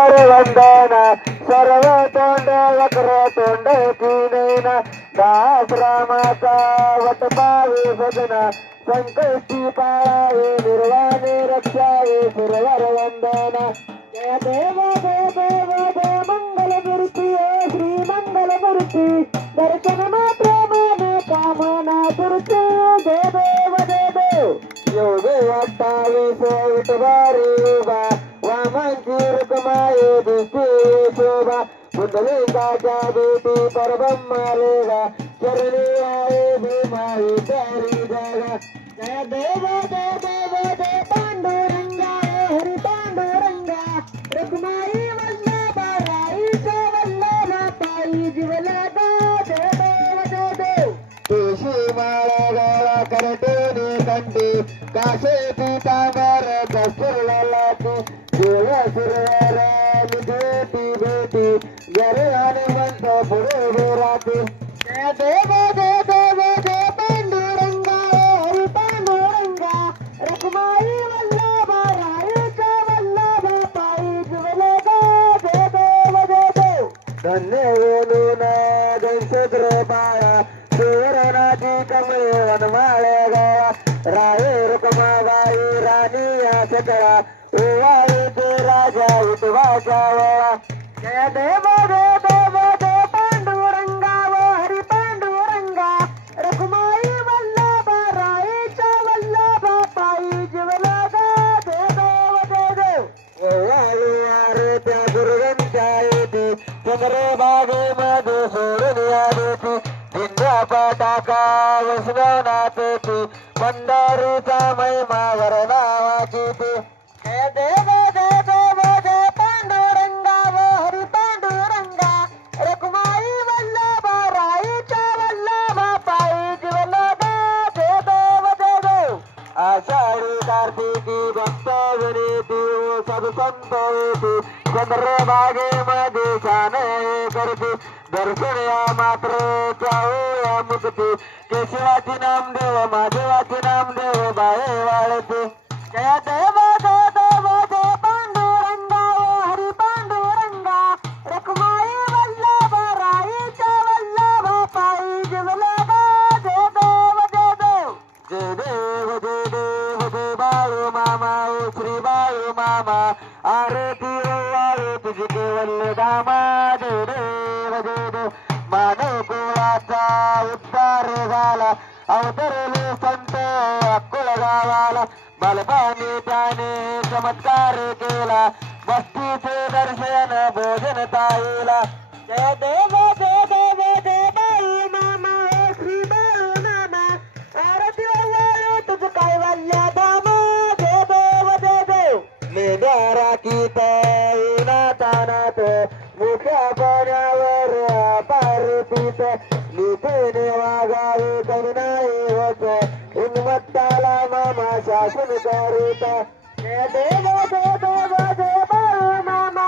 సర్వందన సర్వ తోండ వక్ర తోండ కీనైన దాస్ రామక వట పావి భజన సంకష్టి పావి నిర్వాణి రక్షావి సురవర వందన జయ దేవ దేవ దేవ మంగళ మూర్తి శ్రీ మంగళ మూర్తి దర్శన మాత్ర మాన కామన దుర్తి దేవ దేవ దేవ యోగ అట్టావి సేవిత వారి रुकमाये दिसते शोभा पुंडलिकाच्या बेटी परब्रह्मालेगा चरणी आहे भीमाई तरी जागा जय देव जय देव जय पांडुरंगा हरी पांडुरंगा रुक्माई वल्लभा राईच्या वल्लभा पायी जीवला गा जय देव जय देव तुळशी पुढे उभे देव देव पांडुरंगा हरी पांडुरंगा रखमाई वल्लभा वल्लभा पायी देव देव धन्य वेलून बाळा सुवर्णाची कमळे गावा राणी या सकळा ओवाळी ते राजा उठवा जावळा जय देव देव काका वसवनाथ ती पंढरीचा महिमा नावाची ती जय देव देव पांडुरंगा व हरी पांडुरंगा. रखुमाई वल्लभा राईच्या वल्लभा पायी देव देव आषाढी कार्तिकी भक्त येती. चंद्रभागे मध्ये छान करते. दर्शन या मात्र या मुक्ती केशवाची नामदेव नामदेव देव जय नाम पांडुरंगा वल्लभ देव जय वाळते जय देव जय देव बाळू मामा ओ श्री बाळू मामा. आरती आरे तुझी केवल दामा दे मानव कुळाचा उद्धार झाला. अवतरले संत अक्कुल गावाला बलपाने त्याने चमत्कार केला. वस्तीचे दर्शन भोजन ताईला जय देव जय देव जय बाई मामा श्री बाई मामा. आरती वाळू तुझ कैवल्य दामा जय देव जय देव. मेघा राखीत नातानात मुख्या लिथेने वागावे करुणाई होत उन्मत्ताला मामा शासन करीत जय देव जय देव जय बाळू मामा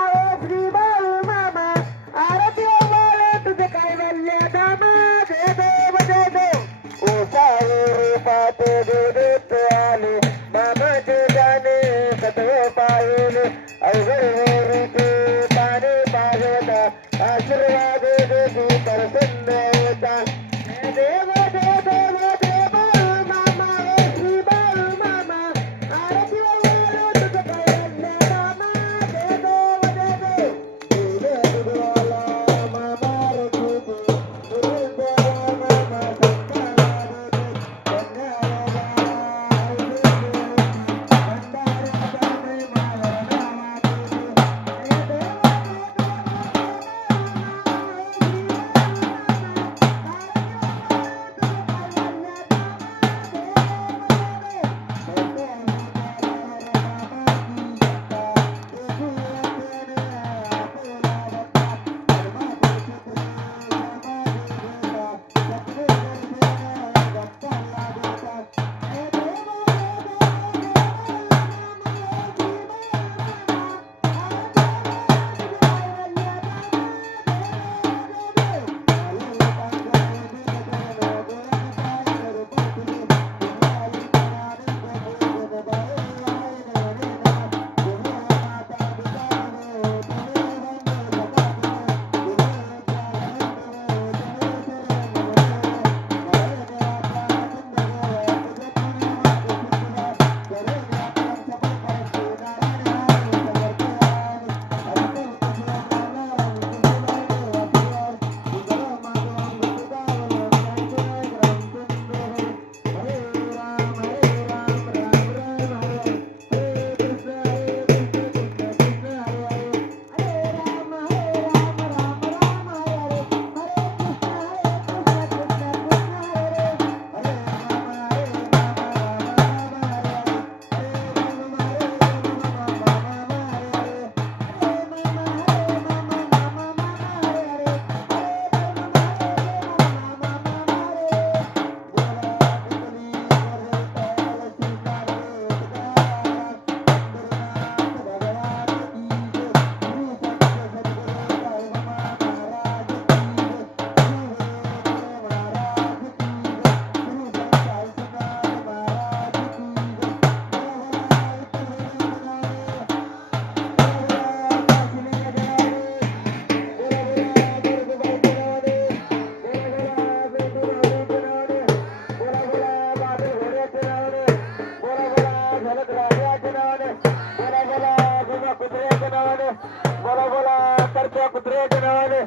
देवाच्या कुत्र्याच्या नावाने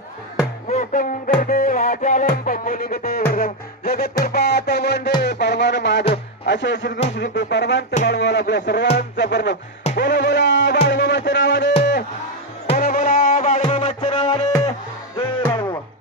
मोठं वर्गम जगत कृपात वंदे परमान महादेव असे श्री श्री परमांत बाळमाला आपल्या सर्वांचा परिणाम बोला बोला बाळमामाच्या नावाने. बोला बोला बाळमामाच्या नावाने. जय बाळमामा.